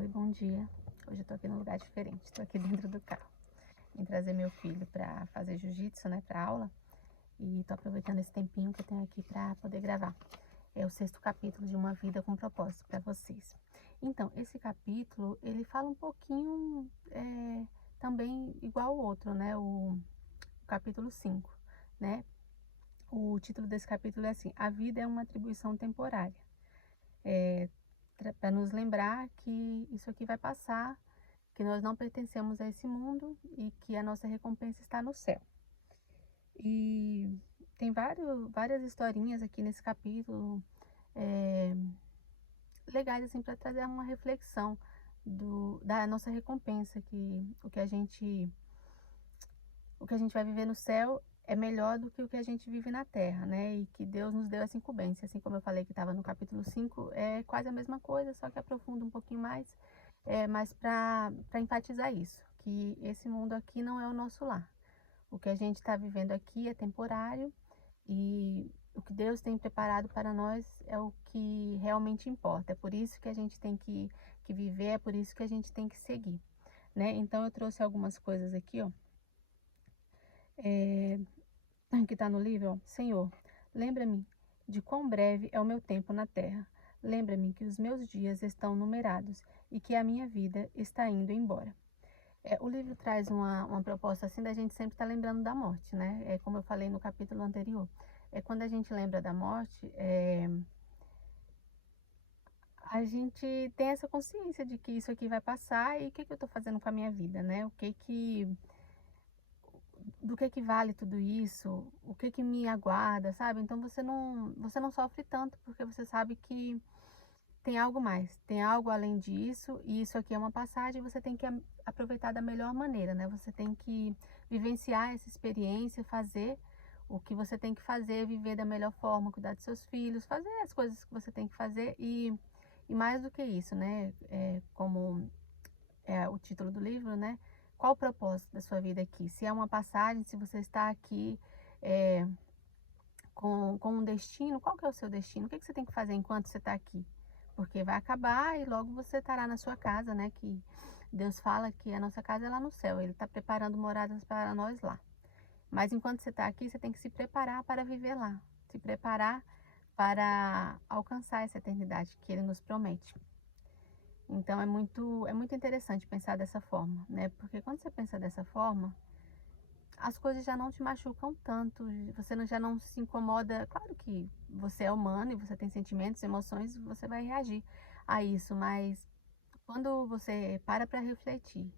Oi, bom dia. Hoje eu tô aqui num lugar diferente, tô aqui dentro do carro. Vim trazer meu filho para fazer jiu-jitsu, né, para aula, e tô aproveitando esse tempinho que eu tenho aqui para poder gravar. É o 6º capítulo de Uma Vida com Propósito para vocês. Então, esse capítulo, ele fala um pouquinho também igual o outro, né, o capítulo 5, né? O título desse capítulo é assim: A vida é uma atribuição temporária. Para nos lembrar que isso aqui vai passar, que nós não pertencemos a esse mundo e que a nossa recompensa está no céu. E tem várias historinhas aqui nesse capítulo legais assim para trazer uma reflexão da nossa recompensa, que o que a gente vai viver no céu é melhor do que o que a gente vive na terra, né? E que Deus nos deu essa incumbência, assim como eu falei que estava no capítulo 5, é quase a mesma coisa, só que aprofunda um pouquinho mais, mas para enfatizar isso, que esse mundo aqui não é o nosso lar. O que a gente está vivendo aqui é temporário e o que Deus tem preparado para nós é o que realmente importa. É por isso que a gente tem que viver, é por isso que a gente tem que seguir, né? Então eu trouxe algumas coisas aqui, ó. Que está no livro, ó. Senhor, lembra-me de quão breve é o meu tempo na terra. Lembra-me que os meus dias estão numerados e que a minha vida está indo embora. O livro traz uma proposta assim da gente sempre estar lembrando da morte, né? Como eu falei no capítulo anterior. Quando a gente lembra da morte, a gente tem essa consciência de que isso aqui vai passar e o que eu estou fazendo com a minha vida, né? Do que vale tudo isso, o que me aguarda, sabe? Então você não sofre tanto porque você sabe que tem algo mais, tem algo além disso, e isso aqui é uma passagem, você tem que aproveitar da melhor maneira, né? Você tem que vivenciar essa experiência, fazer o que você tem que fazer, viver da melhor forma, cuidar dos seus filhos, fazer as coisas que você tem que fazer e mais do que isso, né? Como é o título do livro, né? Qual o propósito da sua vida aqui? Se é uma passagem, se você está aqui com um destino, qual que é o seu destino? O que você tem que fazer enquanto você está aqui? Porque vai acabar e logo você estará na sua casa, né? Que Deus fala que a nossa casa é lá no céu, Ele está preparando moradas para nós lá. Mas enquanto você está aqui, você tem que se preparar para viver lá, se preparar para alcançar essa eternidade que Ele nos promete. Então é muito interessante pensar dessa forma, né? Porque quando você pensa dessa forma, as coisas já não te machucam tanto, você já não se incomoda. Claro que você é humano e você tem sentimentos, emoções, você vai reagir a isso, mas quando você para refletir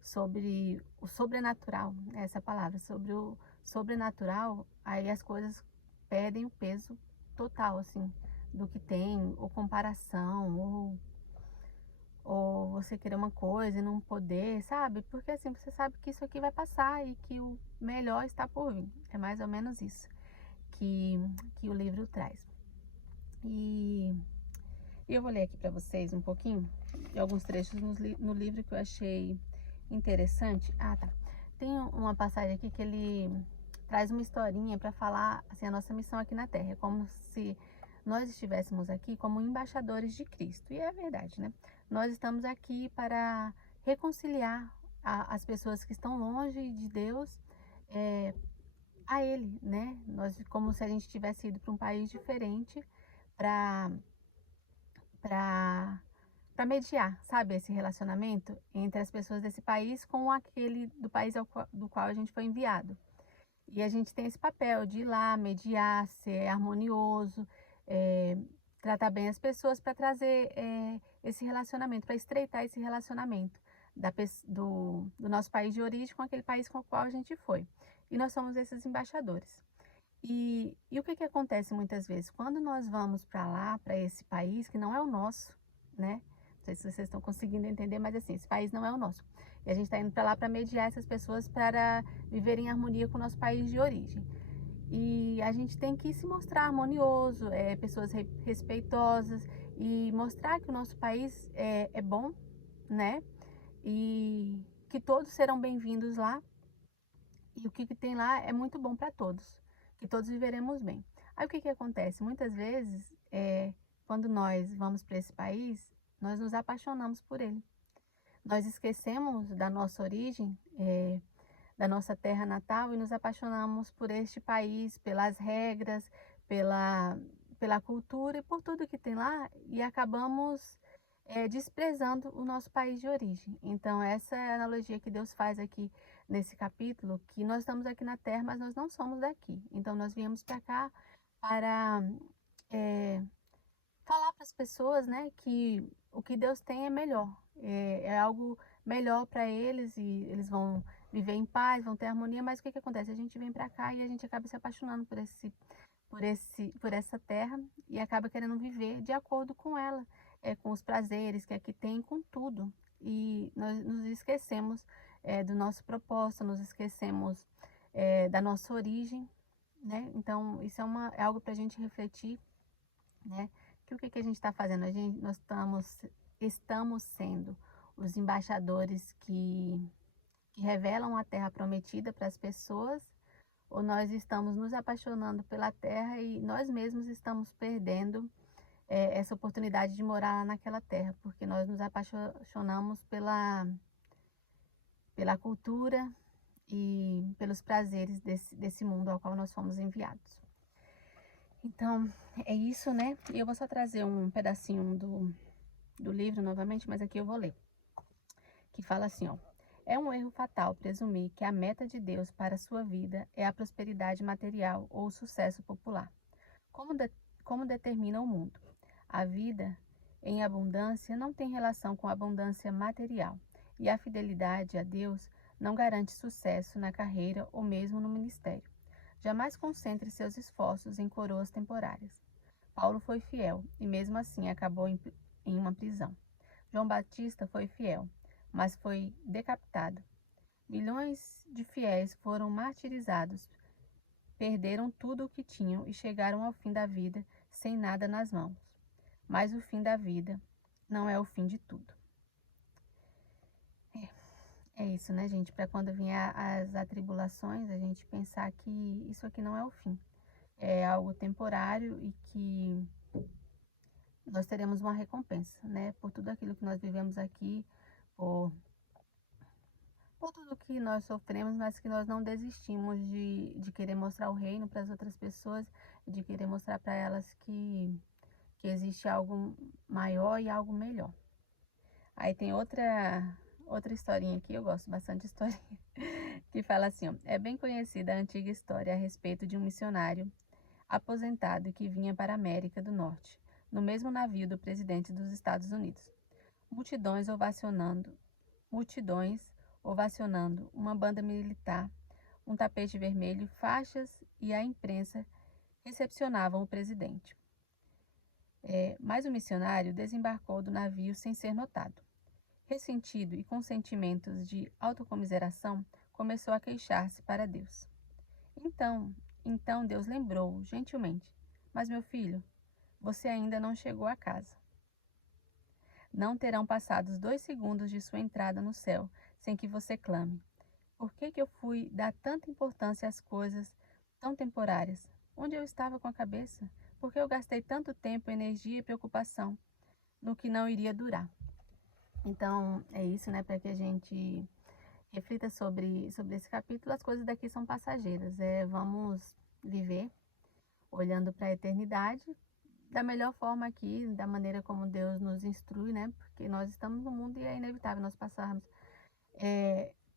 sobre o sobrenatural, essa palavra, sobre o sobrenatural, aí as coisas perdem o peso total, assim, do que tem, ou comparação, ou você querer uma coisa e não poder, sabe? Porque assim, você sabe que isso aqui vai passar e que o melhor está por vir. É mais ou menos isso que o livro traz. E eu vou ler aqui para vocês um pouquinho de alguns trechos no livro que eu achei interessante. Ah, tá. Tem uma passagem aqui que ele traz uma historinha para falar assim, a nossa missão aqui na Terra. É como se nós estivéssemos aqui como embaixadores de Cristo. E é verdade, né? Nós estamos aqui para reconciliar as pessoas que estão longe de Deus a Ele, né? Nós, como se a gente tivesse ido para um país diferente para para mediar, sabe, esse relacionamento entre as pessoas desse país com aquele do país do qual a gente foi enviado. E a gente tem esse papel de ir lá, mediar, ser harmonioso, tratar bem as pessoas para trazer esse relacionamento, para estreitar esse relacionamento do nosso país de origem com aquele país com o qual a gente foi. E nós somos esses embaixadores. E o que acontece muitas vezes? Quando nós vamos para lá, para esse país que não é o nosso, né? Não sei se vocês estão conseguindo entender, mas assim, esse país não é o nosso. E a gente está indo para lá para mediar essas pessoas para viverem em harmonia com o nosso país de origem. E a gente tem que se mostrar harmonioso, pessoas respeitosas e mostrar que o nosso país é bom, né? E que todos serão bem-vindos lá. E o que tem lá é muito bom para todos, que todos viveremos bem. Aí o que acontece? Muitas vezes, quando nós vamos para esse país, nós nos apaixonamos por ele. Nós esquecemos da nossa origem, da nossa terra natal e nos apaixonamos por este país, pelas regras, pela cultura e por tudo que tem lá e acabamos desprezando o nosso país de origem. Então, essa é a analogia que Deus faz aqui nesse capítulo, que nós estamos aqui na terra, mas nós não somos daqui. Então, nós viemos para cá para falar para as pessoas, né, que o que Deus tem é melhor, é algo melhor para eles e eles vão viver em paz, vão ter harmonia, mas o que que acontece? A gente vem para cá e a gente acaba se apaixonando por essa terra e acaba querendo viver de acordo com ela, com os prazeres que aqui tem, com tudo. E nós nos esquecemos do nosso propósito, nos esquecemos da nossa origem, né? Então, isso é algo para a gente refletir, né? Que o que que a gente está fazendo? Nós estamos sendo os embaixadores que revelam a terra prometida para as pessoas, ou nós estamos nos apaixonando pela terra e nós mesmos estamos perdendo essa oportunidade de morar lá naquela terra, porque nós nos apaixonamos pela cultura e pelos prazeres desse mundo ao qual nós fomos enviados. Então, é isso, né? E eu vou só trazer um pedacinho do livro novamente, mas aqui eu vou ler. Que fala assim, ó. É um erro fatal presumir que a meta de Deus para a sua vida é a prosperidade material ou o sucesso popular, como determina o mundo. A vida em abundância não tem relação com a abundância material, e a fidelidade a Deus não garante sucesso na carreira ou mesmo no ministério. Jamais concentre seus esforços em coroas temporárias. Paulo foi fiel e mesmo assim acabou em uma prisão. João Batista foi fiel, mas foi decapitado. Milhões de fiéis foram martirizados, perderam tudo o que tinham e chegaram ao fim da vida sem nada nas mãos. Mas o fim da vida não é o fim de tudo. É isso, né, gente? Para quando vier as atribulações, a gente pensar que isso aqui não é o fim. É algo temporário e que nós teremos uma recompensa, né? Por tudo aquilo que nós vivemos aqui, por tudo que nós sofremos, mas que nós não desistimos de querer mostrar o reino para as outras pessoas, de querer mostrar para elas que existe algo maior e algo melhor. Aí tem outra historinha aqui, eu gosto bastante de historinha, que fala assim, ó, é bem conhecida a antiga história a respeito de um missionário aposentado que vinha para a América do Norte, no mesmo navio do presidente dos Estados Unidos. Multidões ovacionando, uma banda militar, um tapete vermelho, faixas e a imprensa recepcionavam o presidente. Mas o missionário desembarcou do navio sem ser notado. Ressentido e com sentimentos de autocomiseração, começou a queixar-se para Deus. Então Deus lembrou gentilmente: mas meu filho, você ainda não chegou a casa. Não terão passado 2 segundos de sua entrada no céu sem que você clame: por que eu fui dar tanta importância às coisas tão temporárias? Onde eu estava com a cabeça? Por que eu gastei tanto tempo, energia e preocupação no que não iria durar? Então, é isso, né? Para que a gente reflita sobre esse capítulo. As coisas daqui são passageiras. Vamos viver olhando para a eternidade da melhor forma aqui, da maneira como Deus nos instrui, né? Porque nós estamos no mundo e é inevitável nós passarmos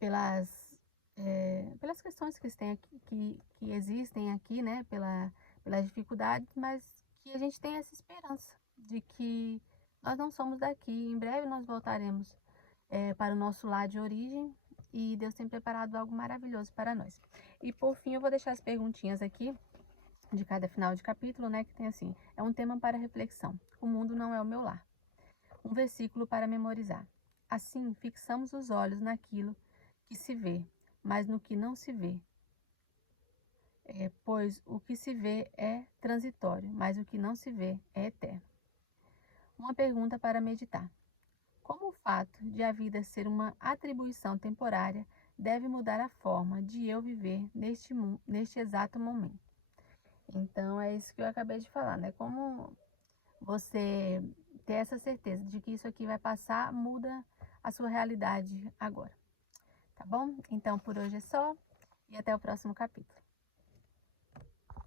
pelas questões que existem aqui, né? Pelas dificuldades, mas que a gente tem essa esperança de que nós não somos daqui. Em breve nós voltaremos para o nosso lar de origem e Deus tem preparado algo maravilhoso para nós. E por fim eu vou deixar as perguntinhas aqui de cada final de capítulo, né? Que tem assim, é um tema para reflexão. O mundo não é o meu lar. Um versículo para memorizar. Assim, fixamos os olhos naquilo que se vê, mas no que não se vê. Pois o que se vê é transitório, mas o que não se vê é eterno. Uma pergunta para meditar. Como o fato de a vida ser uma atribuição temporária deve mudar a forma de eu viver neste exato momento? Então, é isso que eu acabei de falar, né? Como você ter essa certeza de que isso aqui vai passar, muda a sua realidade agora. Tá bom? Então, por hoje é só e até o próximo capítulo.